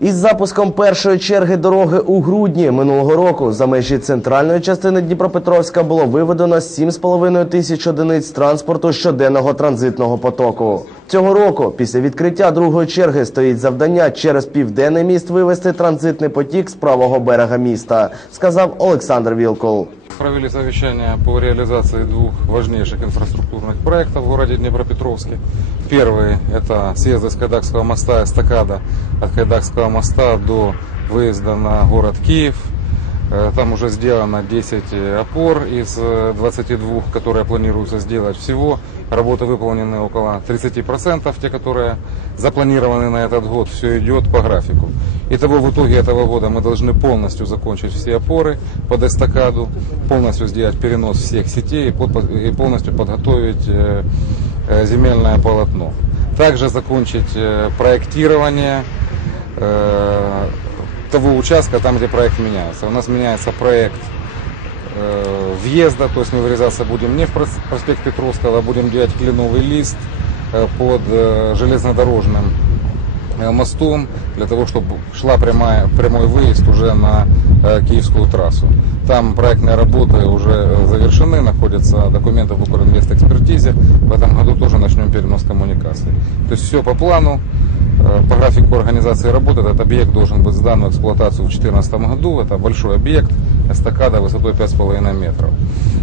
Із запуском першої черги дороги у грудні минулого року за межі центральної частини Дніпропетровська було виведено 7,5 тисяч одиниць транспорту щоденного транзитного потоку. Цього року, після відкриття другої черги, стоїть завдання через південний міст вивести транзитний потік з правого берега міста, сказав Олександр Вілкул. Провели совещание по реализации двух важнейших инфраструктурных проектов в городе Днепропетровске. Первый – это съезд с Кайдакского моста, эстакада от Кайдакского моста до выезда на город Киев. Э, Там уже сделано 10 опор из э, 22, которые планируется сделать всего. Работы выполнены около 30%, те, которые запланированы на этот год. Все идет по графику. Итого в итоге этого года мы должны полностью закончить все опоры под эстакаду, полностью сделать перенос всех сетей и полностью подготовить э, э, земельное полотно. Также закончить э, проектирование э, того участка, там, где проект меняется. У нас меняется проект э, въезда, то есть мы вырезаться будем не в прос- проспект Петровского, а будем делать кленовый лист э, под э, железнодорожным э, мостом, для того, чтобы шла прямая, прямой выезд уже на э, Киевскую трассу. Там проектные работы уже э, завершены, находятся документы в Укринвест-экспертизе. В этом году тоже начнем перенос коммуникаций. То есть все по плану, по графику организации работы этот объект должен быть сдан в эксплуатацию в 2014 году. Это большой объект, эстакада высотой 5,5 метров.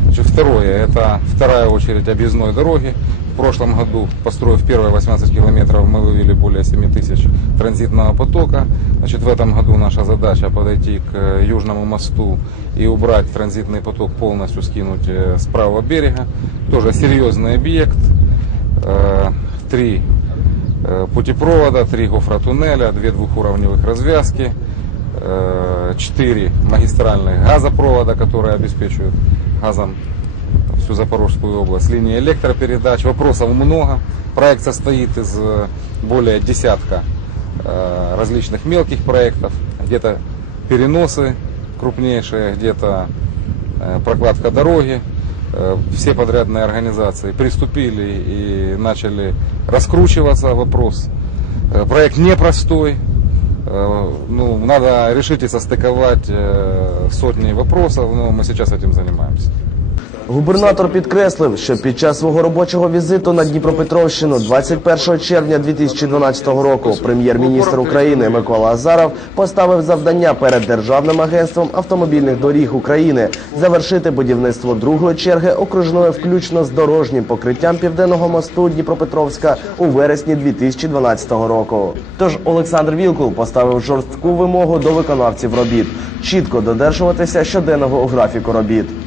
Значит, второе, это вторая очередь объездной дороги. В прошлом году, построив первые 18 километров, мы вывели более 7 тысяч транзитного потока. Значит, в этом году наша задача подойти к э, Южному мосту и убрать транзитный поток полностью, скинуть э, с правого берега. Тоже серьезный объект. Э, Три э, путепровода, три гофротуннеля, две двухуровневых развязки, э, четыре магистральных газопровода, которые обеспечивают газом всю Запорожскую область, линии электропередач. Вопросов много. Проект состоит из э, более десятка э, различных мелких проектов. Где-то переносы крупнейшие, где-то э, прокладка дороги. Э, Все подрядные организации приступили и начали раскручиваться вопрос. Э, Проект непростой. Э, Ну, надо решить и состыковать сотни вопросов, но мы сейчас этим занимаемся. Губернатор підкреслив, що під час свого робочого візиту на Дніпропетровщину 21 червня 2012 року прем'єр-міністр України Микола Азаров поставив завдання перед Державним агентством автомобільних доріг України завершити будівництво другої черги окружної включно з дорожнім покриттям південного мосту Дніпропетровська у вересні 2012 року. Тож Олександр Вілкул поставив жорстку вимогу до виконавців робіт чітко додержуватися щоденного графіку робіт.